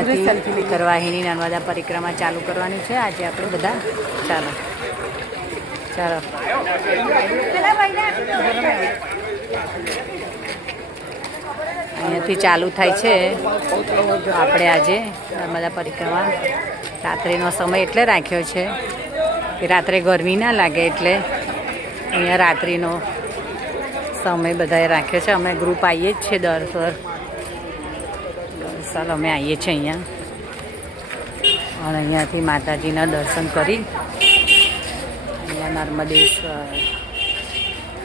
અહીંયાથી કરવાહીની નર્મદા પરિક્રમા ચાલુ કરવાની છે આજે આપણે બધા. ચાલો ચાલો અહીંયાથી ચાલુ થાય છે આપણે આજે નર્મદા પરિક્રમા. રાત્રિનો સમય એટલે રાખ્યો છે કે રાત્રે ગરમી ના લાગે, એટલે અહીંયા રાત્રિનો સમય બધાએ રાખ્યો છે. અમે ગ્રુપ આવીએ જ છીએ દર સાલ અમે આવીએ છીએ અહીંયા. અને અહીંયાથી માતાજીના દર્શન કરી, અહીંયા નર્મદેશ્વર,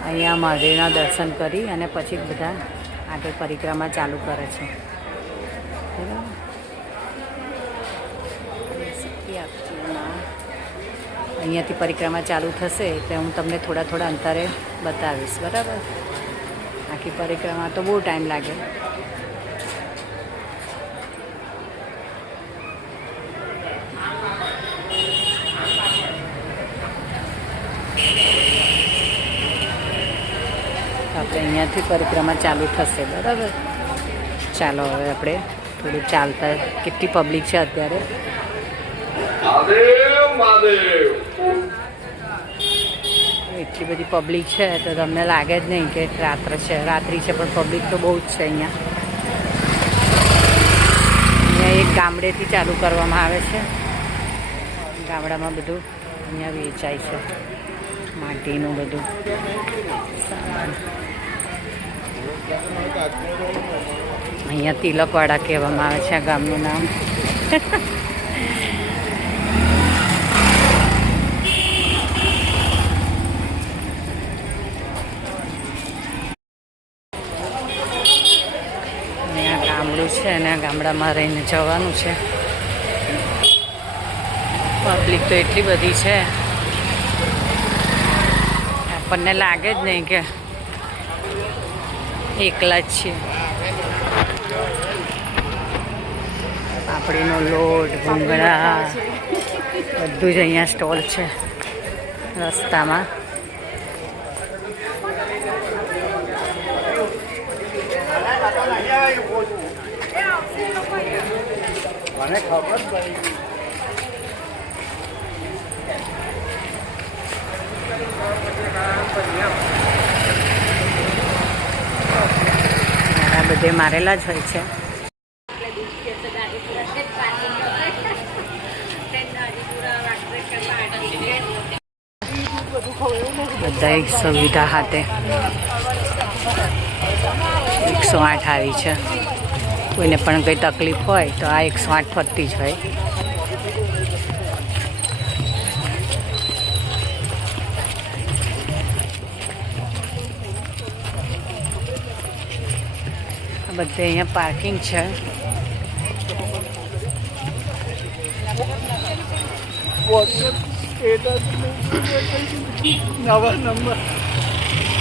અહીંયા મહાદેવના દર્શન કરી અને પછી બધા આગળ પરિક્રમા ચાલુ કરે છે. અહીંયાથી પરિક્રમા ચાલુ થશે એટલે હું તમને થોડા અંતરે બતાવીશ. બરાબર, આખી પરિક્રમા તો બહુ ટાઈમ લાગે. આપણે અહીંયાથી પરિક્રમા ચાલુ થશે. બરાબર, ચાલો હવે આપણે થોડું ચાલતા. કેટલી પબ્લિક છે અત્યારે. એટલી બધી પબ્લિક છે તો તમને લાગે જ નહીં કે રાત્રિ છે, પણ પબ્લિક તો બહુ જ છે અહીંયા. અહીંયા એક ગામડેથી ચાલુ કરવામાં આવે છે. ગામડામાં બધું અહીંયા વેચાય છે, માટીનું બધું સામાન. અહીંયા તિલકવાડા કહેવામાં આવે છે આ ગામનું નામ. ગામડું છે અને આ ગામડામાં રહીને જવાનું છે. પબ્લિક તો એટલી બધી છે આપણને લાગે જ નહીં કે એકલા જ છીએ. પાપડીનો લોટ, ભૂંગળા બધું જ અહીંયા સ્ટોલ છે રસ્તામાં. મને ખબર પડી. બધે મારેલા જ હોય છે. બધા સુવિધા હાથે 108 આવી છે. કોઈને પણ કંઈ તકલીફ હોય તો આ 108 ફરતી જ હોય. બધે અહીંયા પાર્કિંગ છે.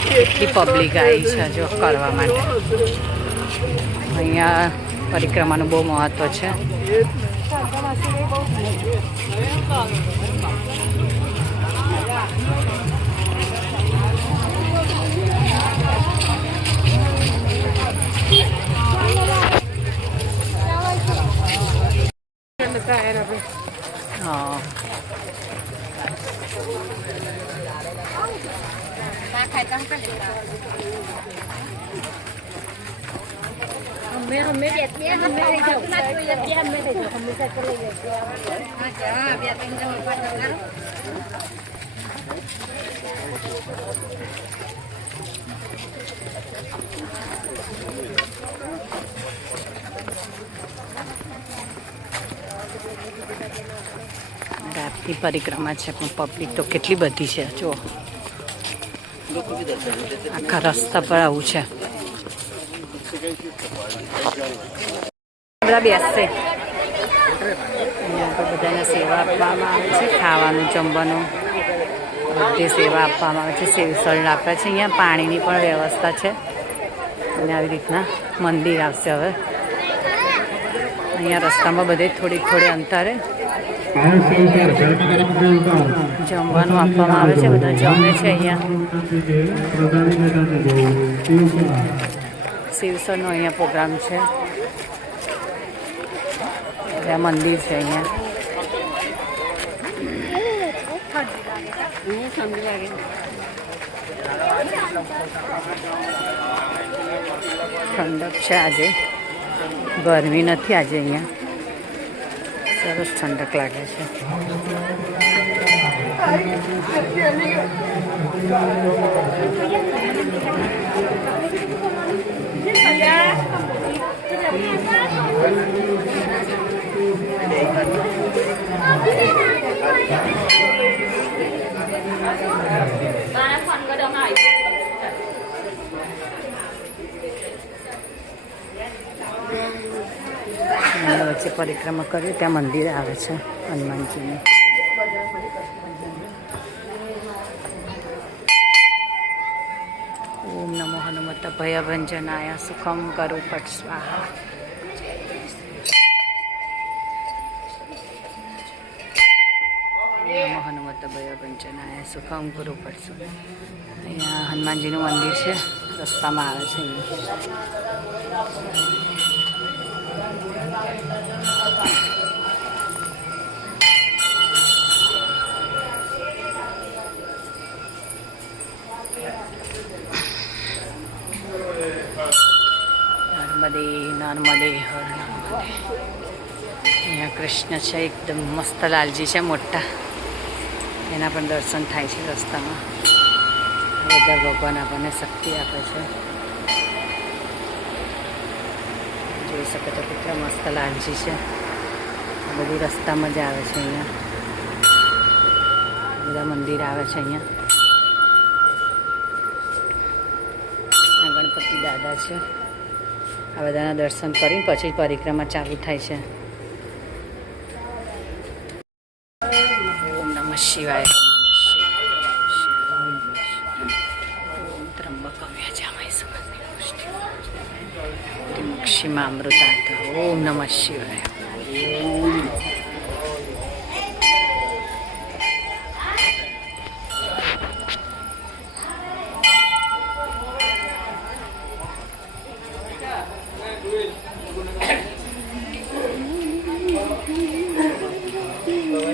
કેટલી પબ્લિક આવી છે જો કરવા માટે. અહીંયા પરિક્રમાનું બહુ મહત્વ છે. हाँ हमें देते हैं, हमें ले जाओ, हमें ले जाओ, हमेशा चले जाते हैं. રાતની પરિક્રમા છે પણ પબ્લિક તો કેટલી બધી છે જો. આખા રસ્તા પર આવું છે. બધા બેસશે. અહીંયા તો બધાને સેવા આપવામાં આવે છે. ખાવાનું, જમવાનું બધી સેવા આપવામાં આવે છે. સેવસળ આપે છે. અહીંયા પાણીની પણ વ્યવસ્થા છે. અને આવી રીતના મંદિર આવશે હવે. અહીંયા રસ્તામાં બધે થોડી અંતરે જમવાનું આપવામાં આવે છે. બધા જમે છે અહીંયા. શિવસરનો અહીંયા પ્રોગ્રામ છે. આ મંદિર છે અહીંયા. ઠંડક છે આજે, ગરમી નથી આજે અહીંયા. સરસ ઠંડક લાગે છે. વચ્ચે પરિક્રમા કરી ત્યાં મંદિર આવે છે હનુમાનજીનું. ઓમ નમો હનુમત ભયભંજનાય સુખમ કરું પટ સ્વાહા. નમો હનુમત ભયભંજનાય સુખમ કરું પટ સ્વાહા. અહીંયા હનુમાનજીનું મંદિર છે, રસ્તામાં આવે છે અહીંયા. નર્મદે નર્મદે હર નર્મદે. અહીંયા કૃષ્ણ છે, એકદમ મસ્ત લાલજી છે મોટા, એના પણ દર્શન થાય છે રસ્તામાં. બધા ભગવાન આપણને શક્તિ આપે છે. જોઈ શકો તો કેટલા મસ્ત લાલજી છે. આ બધું રસ્તામાં જ આવે છે. અહીંયા બધા મંદિર આવે છે. અહીંયા ગણપતિ દાદા છે. આ બધાના દર્શન કરીને પછી પરિક્રમા ચાલુ થાય છે. ઓમ નમઃ શિવાય. ઓમ ત્રંબકમ યજામહે સુગંધિં પુષ્ટિવર્ધનમ ત્ર્યંબકમૃતાર્થ. ઓમ નમઃ શિવાય.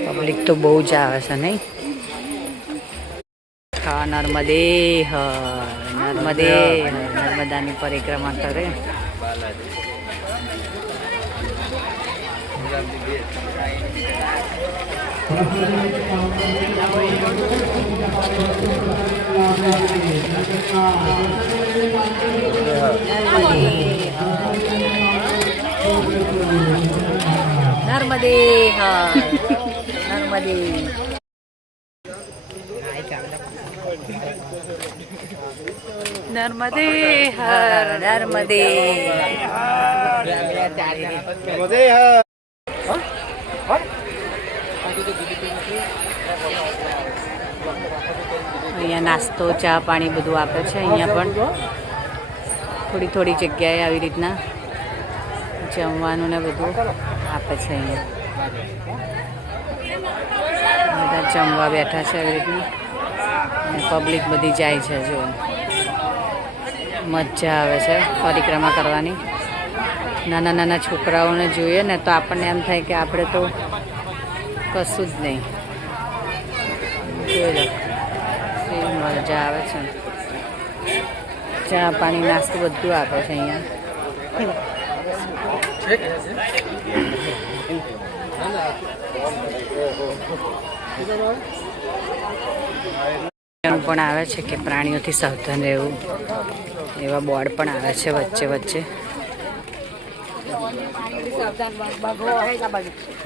પબ્લિક તો બહુ જ આવે છે નહીં? હા, નર્મદે હર નર્મદે હર. નર્મદાની પરિક્રમા કરે. નર્મદે હર નર્મદે. નર્મદે હર નર્મદે. અહીંયા નાસ્તો ચા પાણી બધું આપે છે. અહીંયા પણ થોડી થોડી જગ્યાએ આવી રીતના જમવાનું ને બધું આપે છે. અહીંયા બધા જમવા બેઠા છે આવી રીતના. અને પબ્લિક બધી જાય છે. જો મજા આવે છે પરિક્રમા કરવાની. નાના નાના છોકરાઓને જોઈએ ને તો આપણને એમ થાય કે આપણે તો કશું જ નહીં. જોઈ લો એવી મજા આવે છે. ચા પાણી નાસ્તો બધું આપે છે અહીંયા. પણ આવે છે કે પ્રાણીઓથી સાવધાન રહેવું, એવા બોર્ડ પણ આવે છે વચ્ચે વચ્ચે.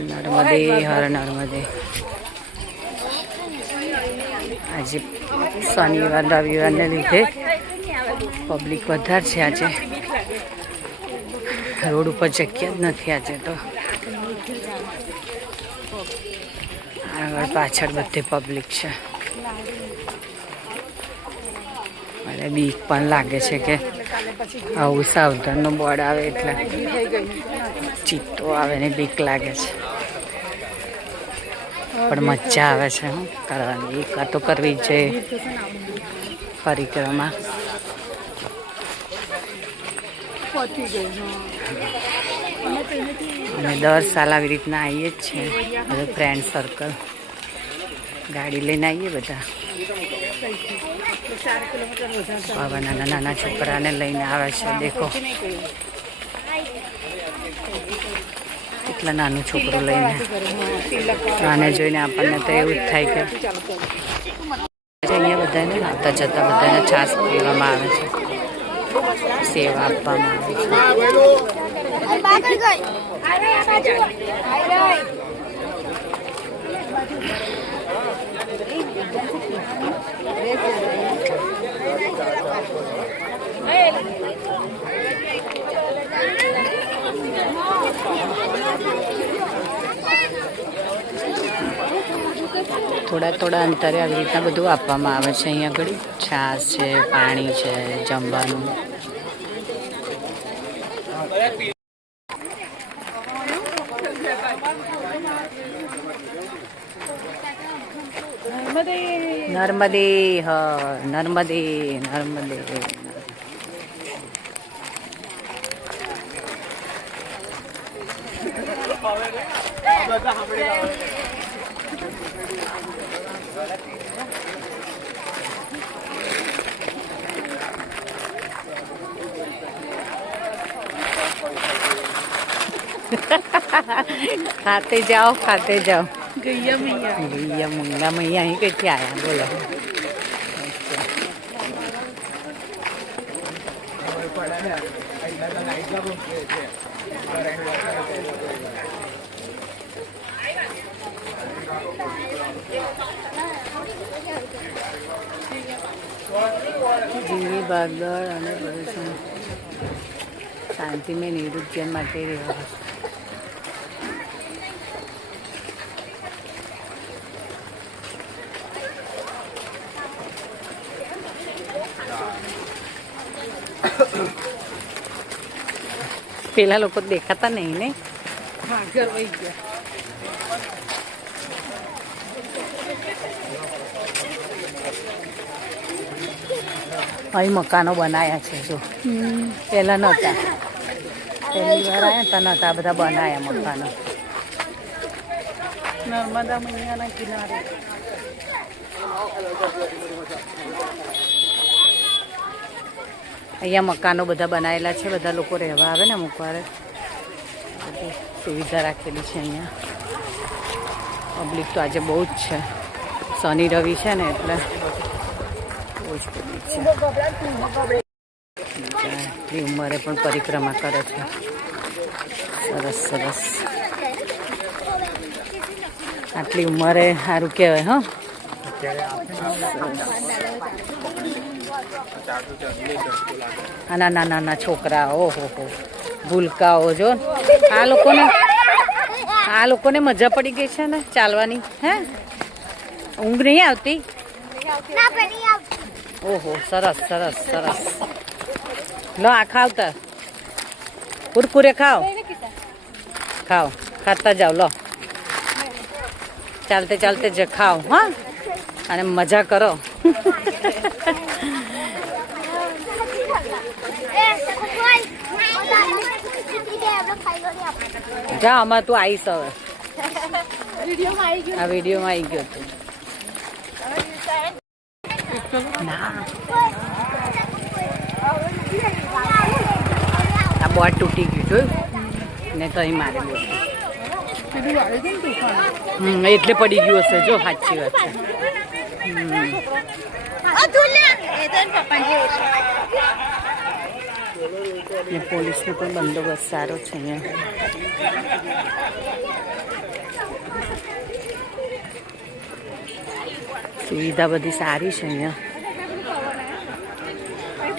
નર્મદે હર નર્મદે. આજે શનિવાર રવિવારને લીધે પબ્લિક વધારે છે. આજે રોડ ઉપર જગ્યા જ નથી આજે તો. આગળ પાછળ બધે પબ્લિક છે. મને બીક પણ લાગે છે કે આવું સાવધાનનું બોર્ડ આવે એટલે ચિત્તો આવે ને બીક લાગે છે. પણ મજા આવે છે કરવાની. એક તો કરવી જ જોઈએ પરિક્રમા. અમે દર સાલ આવી રીતના આવીએ જ છીએ, બધું ફ્રેન્ડ સર્કલ ગાડી લઈને આવીએ બધા. બાબા નાના નાના છોકરાને લઈને આવે છે. દેખો કેટલા નાનું છોકરું લઈને. આને જોઈને આપણને તો એવું જ થાય કે અહીંયા બધાને આવતા જતા બધાને છાશ પીવામાં આવે છે, સેવા આપવામાં આવે છે. થોડા અંતરે આવી રીતના બધું આપવામાં આવે છે. અહીંયા આગળ છાશ છે, પાણી છે, જમવાનું. નર્મદે હ નર્મદે નર્મદે. खाते जाओ गैया मंगा मैया ही कैसे आया बोलो. જિંદગી ભાગદોડ અને પ્રદૂષણ શાંતિમય નિવૃત્તિ માટે રહેવા. પેલા લોકો દેખાતા નહીં ને. અહીં મકાનો બનાવ્યા છે. જો પહેલા નહોતા, પહેલી વાર આવ્યા ત્યાં નહોતા, બધા બનાવ્યા મકાનો. નર્મદા મૈયાના કિનારે અહીંયા મકાનો બધા બનાવેલા છે. બધા લોકો રહેવા આવે ને અમુક વાર સુવિધા રાખેલી છે અહીંયા. પબ્લિક તો આજે બહુ જ છે, શનિ રવિ છે ને એટલે બહુ જ પબ્લિક છે. આટલી ઉંમરે પણ પરિક્રમા કરે છે. સરસ સરસ. આટલી ઉંમરે સારું કહેવાય. હા, નાના નાના છોકરા, ઓહો હો, ભૂલકાઓ જો. આ લોકોને મજા પડી ગઈ છે ને ચાલવાની. હે, ઊંઘ નહીં આવતી? ઓહો, સરસ સરસ સરસ. લો આ ખાવતા કુરકુરે ખાઓ ખાતા જાઓ. લો ચાલતે ચાલતે જ ખાઓ. હા, અને મજા કરો. જા આમાં તું આવીશ હવે. આ વિડીયોમાં આવી ગયો તું. આ બોર્ડ તૂટી ગયું જોયું ને તો અહીં મારેલું હતું. એટલે પડી ગયું હશે. જો સાચી વાત છે. પોલીસનો પણ બંદોબસ્ત સારો છે અહીંયા. સુવિધા બધી સારી છે અહીંયા.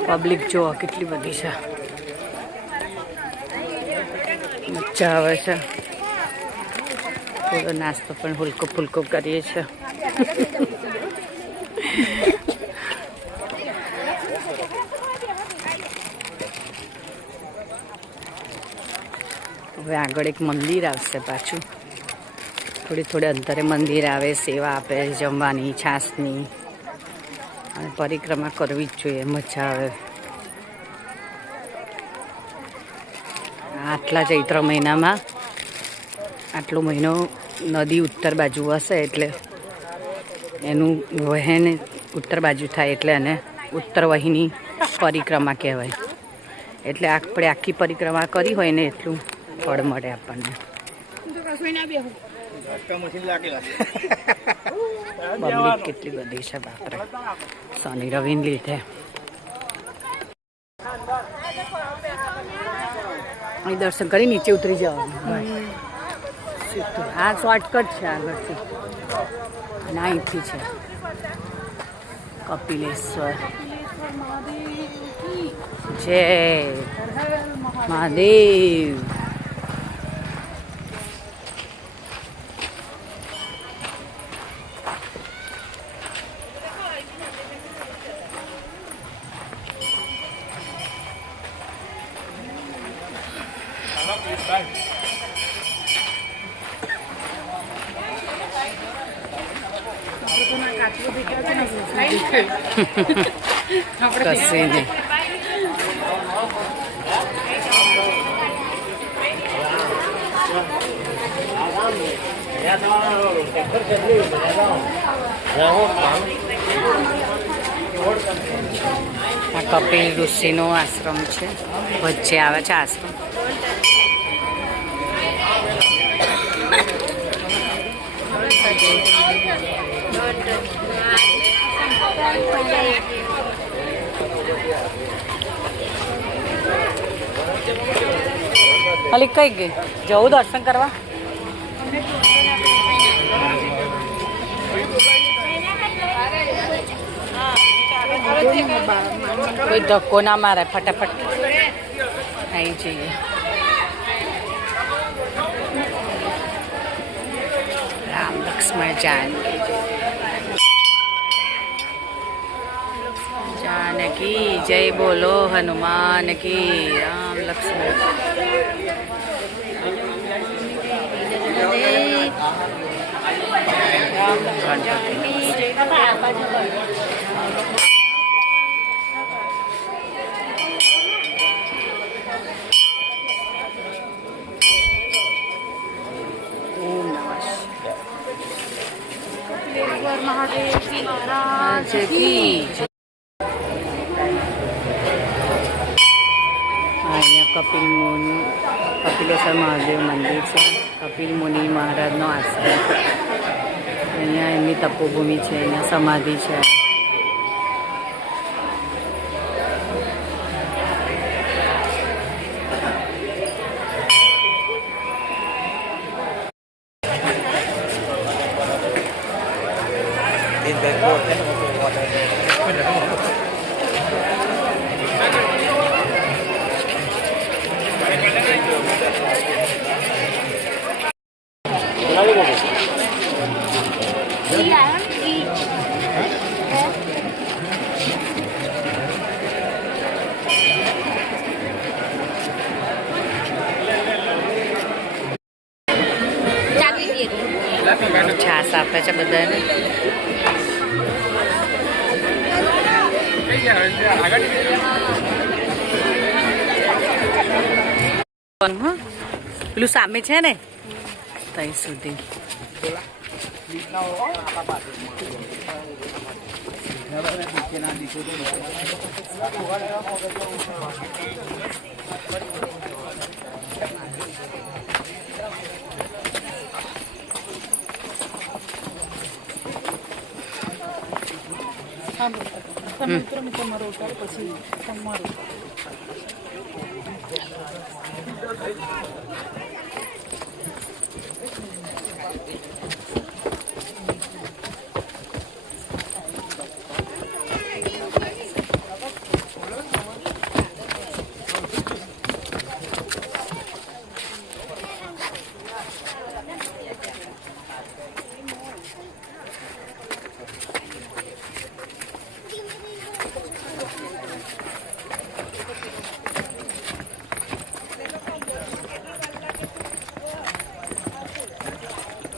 પબ્લિક જો કેટલી બધી છે. મજા આવે છે. થોડો નાસ્તો પણ હલકો ફુલકો કરીએ છીએ. હવે આગળ એક મંદિર આવશે પાછું. થોડે અંતરે મંદિર આવે, સેવા આપે જમવાની, છાશની. અને પરિક્રમા કરવી જ જોઈએ, મજા આવે. આ આટલા ચૈત્ર મહિનામાં આટલો મહિનો નદી ઉત્તર બાજુ હશે એટલે એનું વહેણ ઉત્તર બાજુ થાય એટલે એને ઉત્તર વહીની પરિક્રમા કહેવાય. એટલે આપણે આખી પરિક્રમા કરી હોય ને એટલું ફળ મળે આપણને. પબ્લિક કેટલી બધી છે બાપરે શનિ રવિને લીધે. અહીં દર્શન કરી નીચે ઉતરી જવાનું. આ શોર્ટકટ છે આગળથી અને અહીંથી છે કપિલેશ્વર. જય મહાદેવ. કશી નહીં. આ કપિલ ઋષિનો આશ્રમ છે, વચ્ચે આવે છે આશ્રમ. અલી કઈ ગઈ જવું દર્શન કરવા? કોઈ ધક્કો ના મારે, ફટાફટ આવી જઈએ. રામ લક્ષ્મણ जानकी जय बोलो हनुमान की. राम लक्ष्मण महादेव की महाराज की. કપિલેશ્વર મહાદેવ મંદિર છે. કપિલ મુનિ મહારાજનો આશ્રમ. અહીંયા એમની તપોભૂમિ છે, અહીંયા સમાધિ છે. છાસ આપે છે બધાને. પેલું સામે છે ને ત્યાં સુધી. તમારો ઉતાર પછી તમારું.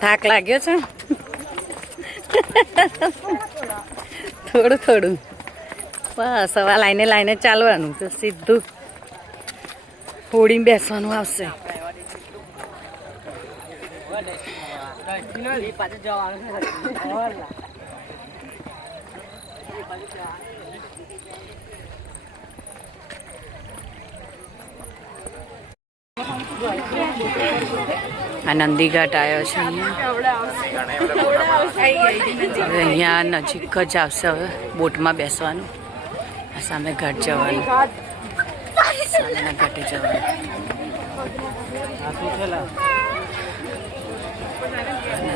થાક લાગ્યો છે? થોડું થોડું બસ. હવે લાઈને ચાલવાનું તો સીધું હોડીમાં બેસવાનું આવશે. આ નંદીઘાટ આવ્યો છે અહીંયા નજીક જ આવશે. હવે બોટમાં બેસવાનું, સામે ઘાટ જવાનું, સામેના ઘાટે જવાનું.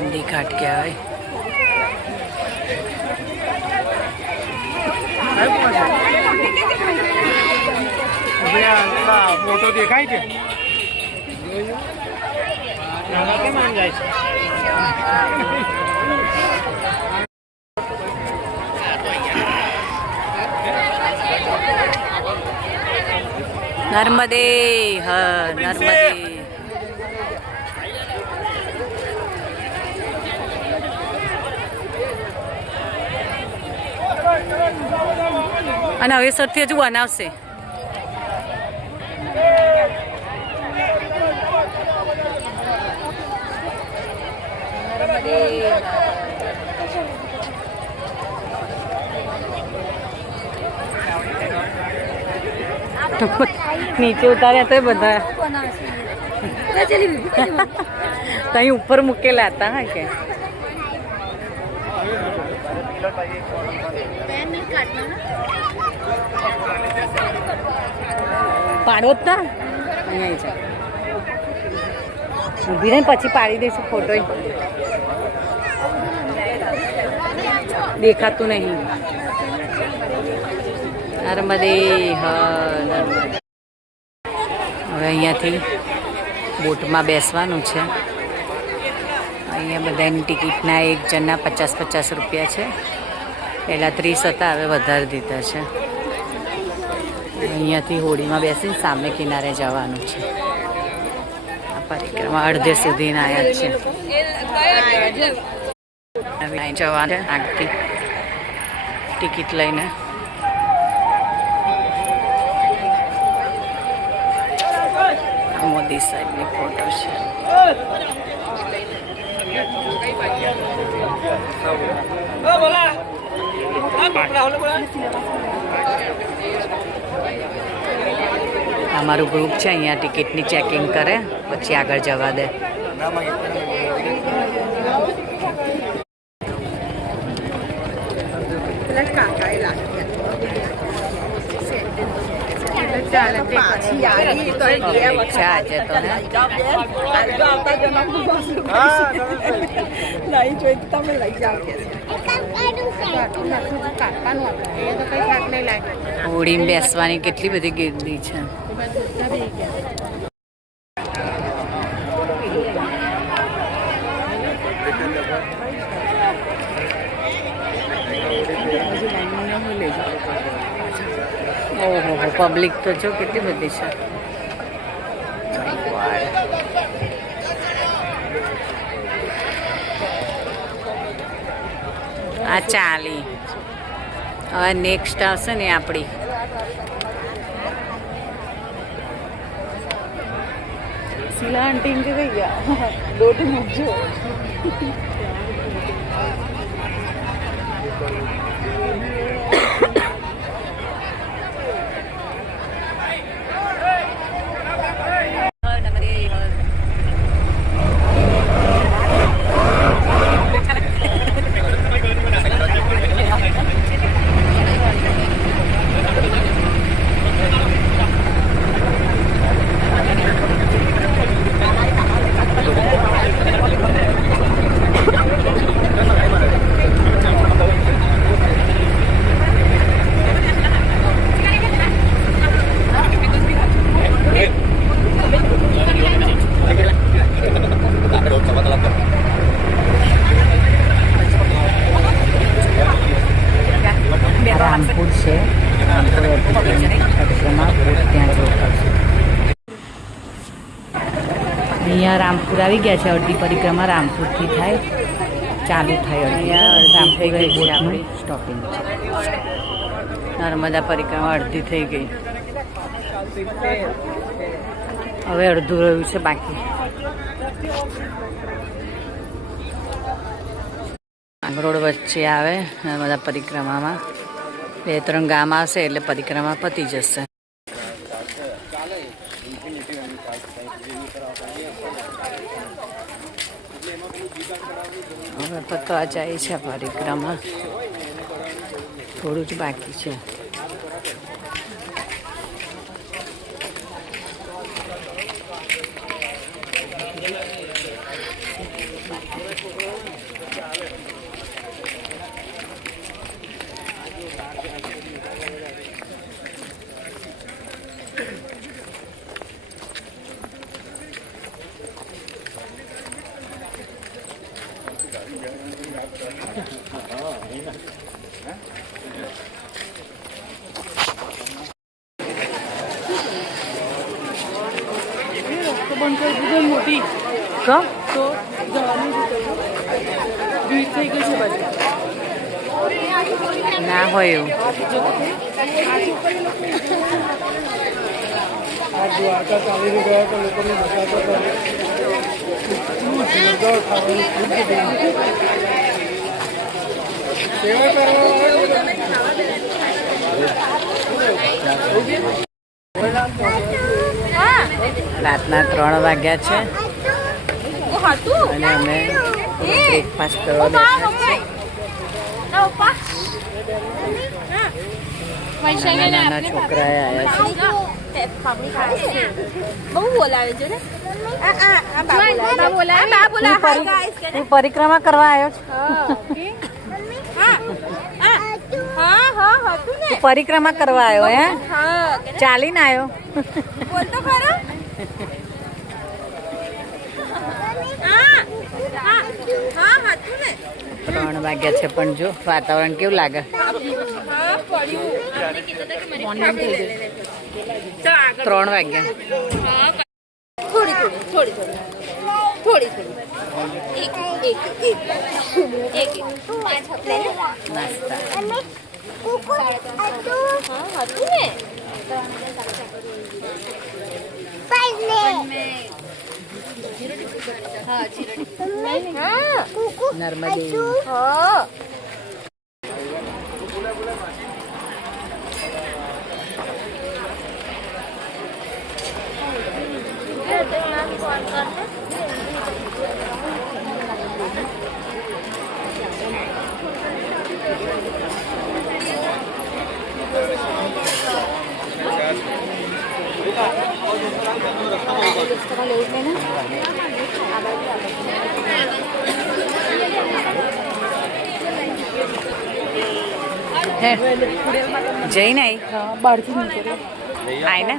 નંદી ઘાટ કહેવાય. મોટો દેખાય છે. નર્મદે હા નર્મદે. અને હવે સરથી હજુ બનાવશે. નીચે ઉતાર્યા તો બધા ત્યાં ઉપર મૂકેલા હતા. હા કે પાડો જ તા અહીંયા છે. ઊભી રહીને પછી પાડી દઈશું ફોટો. દેખાતું નહીં. નર્મદે હા. હવે અહીંયાથી બોટમાં બેસવાનું છે. અહીંયા બધાની ટિકિટના એક જણના 50-50 રૂપિયા છે. પહેલાં 30 હતા, હવે વધારી દીધા છે. અહીંયાથી હોડીમાં બેસીને સામે કિનારે જવાનું છે. આ પરિક્રમા અડધે સુધી આવ્યા છે. જવાનું આગથી ટિકિટ લઈને. મોદી સાહેબની ફોટો છે. અમારું ગ્રુપ છે, અહીંયા ટિકિટની ચેકિંગ કરે પછી આગળ જવા દે. આજે તો હોડીમાં બેસવાની કેટલી બધી ગીર્દી છે. ઓહો પબ્લિક તો જો કેટલી બધી છે. આ ચાલી હવે નેક્સ્ટ આવશે ને આપણી. શીલા આંટી કે કઈ ગયા દોઢ મૂકજો. રામપુર છે. અહીંયા રામપુર આવી ગયા છે. અડધી પરિક્રમા રામપુરથી થાય, ચાલુ થાય. અહીંયા રામપુર આપણી સ્ટોપિંગ છે. નર્મદા પરિક્રમા અડધી થઈ ગઈ. હવે અડધું રહ્યું છે બાકી. રોડ વચ્ચે આવે બધા પરિક્રમામાં 2-3 ગામ આવશે એટલે પરિક્રમા પતી જશે. હવે પતવા જાય છે પરિક્રમા, થોડું જ બાકી છે. મોટી કમ તો જવાની ભીડ થઈ ગઈ છે બધી. ના હોય એવું. આ દ્વારકા ચાલી ગયા તો લોકોની મુસાફર રાતના 3 વાગ્યા છે અને અમે બ્રેકફાસ્ટ કરવા બેઠા છીએ. નાના છોકરાએ આવ્યા છે. બહુ બોલાવે છે ને. તું પરિક્રમા કરવા આવ્યો છે? તું પરિક્રમા કરવા આવ્યો હે? ચાલીને આવ્યો? બોલતો ખરો. 3 વાગ્યા છે પણ જો વાતાવરણ કેવું લાગે. 3 વાગ્યા. થોડી એક નાસ્તા. નર્મદે જઈને આવી બહારથી નીકળે. આય ને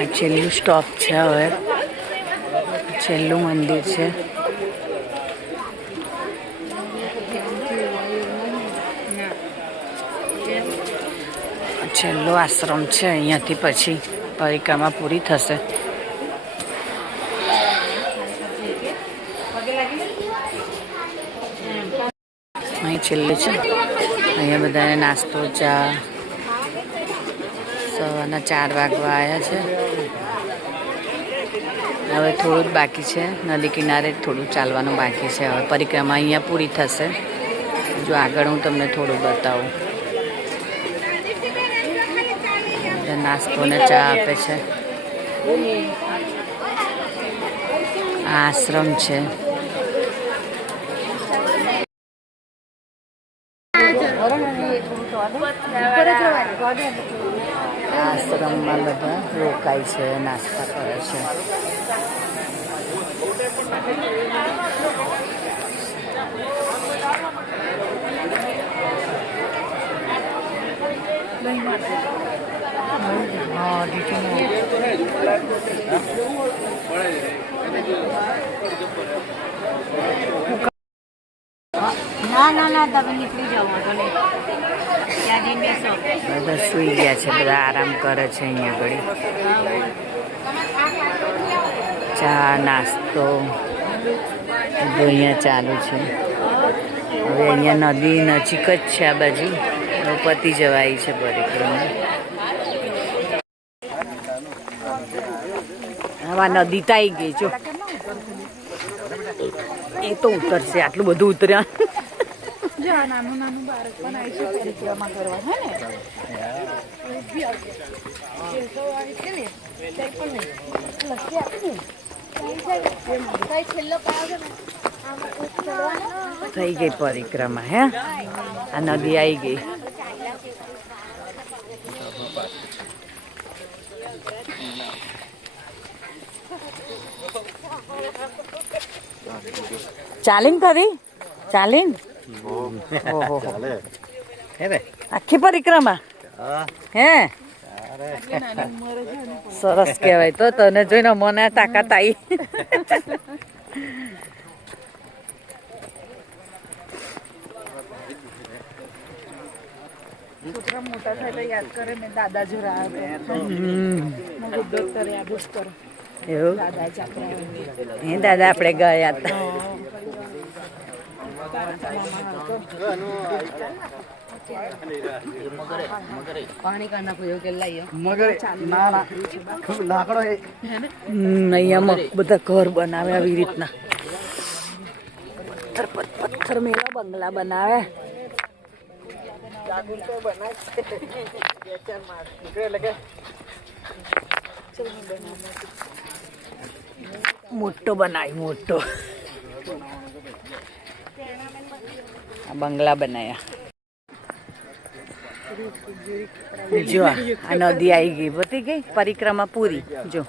આ છેલ્લું સ્ટોપ છે. હવે છેલ્લું મંદિર છે. છેલ્લો આશ્રમ છે. અહીંયાથી પછી પરિક્રમા પૂરી થશે. અહીં છેલ્લે છે. અહીંયા બધાને નાસ્તો ચા સવારના 4 વાગવા આવ્યા છે. હવે થોડું જ બાકી છે. નદી કિનારે થોડું ચાલવાનું બાકી છે. હવે પરિક્રમા અહીંયા પૂરી થશે. જો આગળ હું તમને થોડું બતાવું. નાસ્તો ને ચા આપે છે. આ આશ્રમ છે. આશ્રમમાં બધા રોકાય છે, નાસ્તા કરે છે. ના તમે નીકળી જાઓ ત્યાં જઈને બધા સુઈ ગયા છે. બધા આરામ કરે છે અહીંયા આગળ. ચા નાસ્તો બધું અહીંયા ચાલુ છે. હવે અહીંયા નદી નજીક જ છે આ બાજુ. હવે પતી જવાય છે પરિક્રમા. આવા નદી તાઈ ગઈ જો. એ તો ઉતરશે, આટલું બધું ઉતર્યા. નાનું નાનું બાળક પણ આવી છે પરિક્રમા કરવા, હે ને. થઈ ગઈ પરિક્રમા. હે આ નદી આવી ગઈ. ચાલીને કરી ચાલીને આખી પરિક્રમા. હે સરસ કહેવાય. તો તને જોઈને મને તાકાત આવી. છોકરા મોટા થાય તો યાદ કરે ને દાદા જોરા આવે. ગુડ્ડો કરે યાદ જ કરે. એવું દાદા ચાકરા હે દાદા આપણે ગયા હતા. અહીંયા બધા ઘર બનાવે આવી રીતના. પથ્થર મેલા બંગલા બનાવે. મોટો બનાવી મોટો. બંગલા બનાયા. જો આ નદી આવી ગઈ. પતી ગઈ પરિક્રમા પૂરી. જો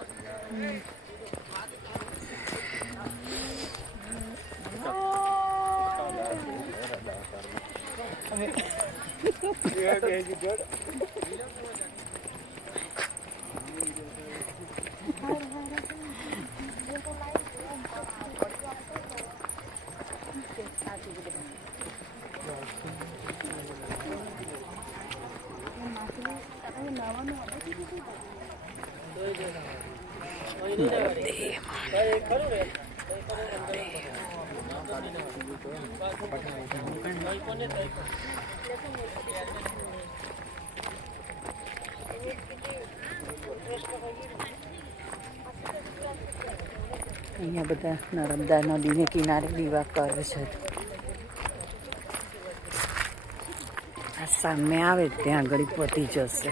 અહીંયા બધા નર્મદા નદીને કિનારે દીવા કરે છે. આ સામે આવે ત્યાં આગળ પતી જશે.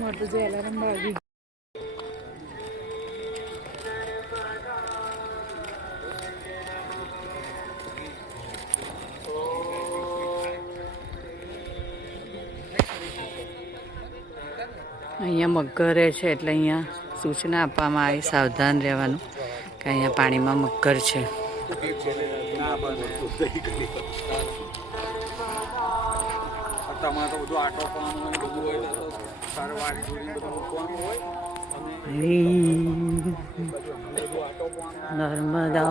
મોટું જે એલાર્મ વાગી. અહીંયા મગર છે એટલે અહીંયા સૂચના આપવામાં આવી સાવધાન રહેવાનું કે અહીંયા પાણીમાં મગર છે. નર્મદા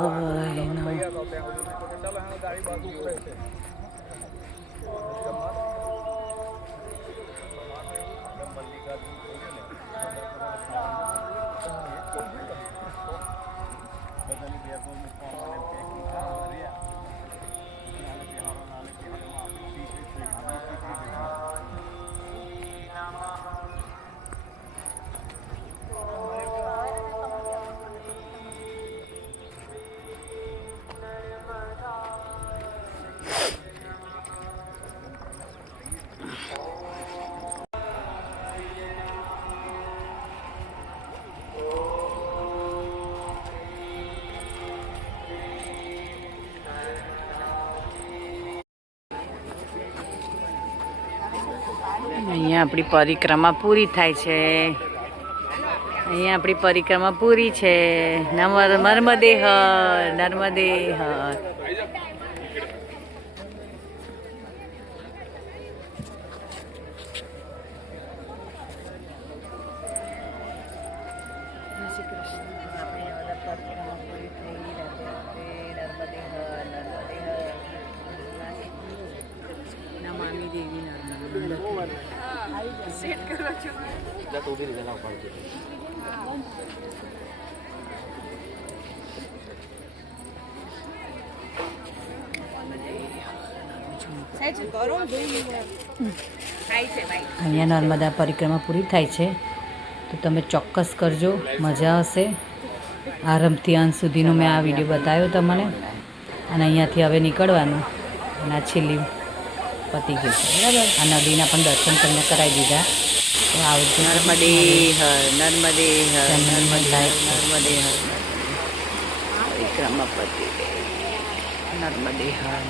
અહીંયા આપણી પરિક્રમા પૂરી થાય છે. અહીંયા આપણી પરિક્રમા પૂરી છે. નર્મદે હર નર્મદે હર. મામી દેવી સહેજ કરો જોઈએ થાય છે ભાઈ અહીંયા નર્મદા પરિક્રમા પૂરી થાય છે તો તમે ચોક્કસ કરજો, મજા આવશે. આરંભથી અંત સુધીનો મેં આ વિડીયો બતાવ્યો તમને. અને અહીંયાથી હવે નીકળવાનું અને આ છેલ્લી પતી ગઈ છે બરાબર. આ નદીના પણ દર્શન તમને કરાવી દીધા. તો આવજો. નર્મદે હર, નર્મદે હર, નર્મદે નર્મદે હર. પરિક્રમા પતી ગઈ. નર્મદે હર.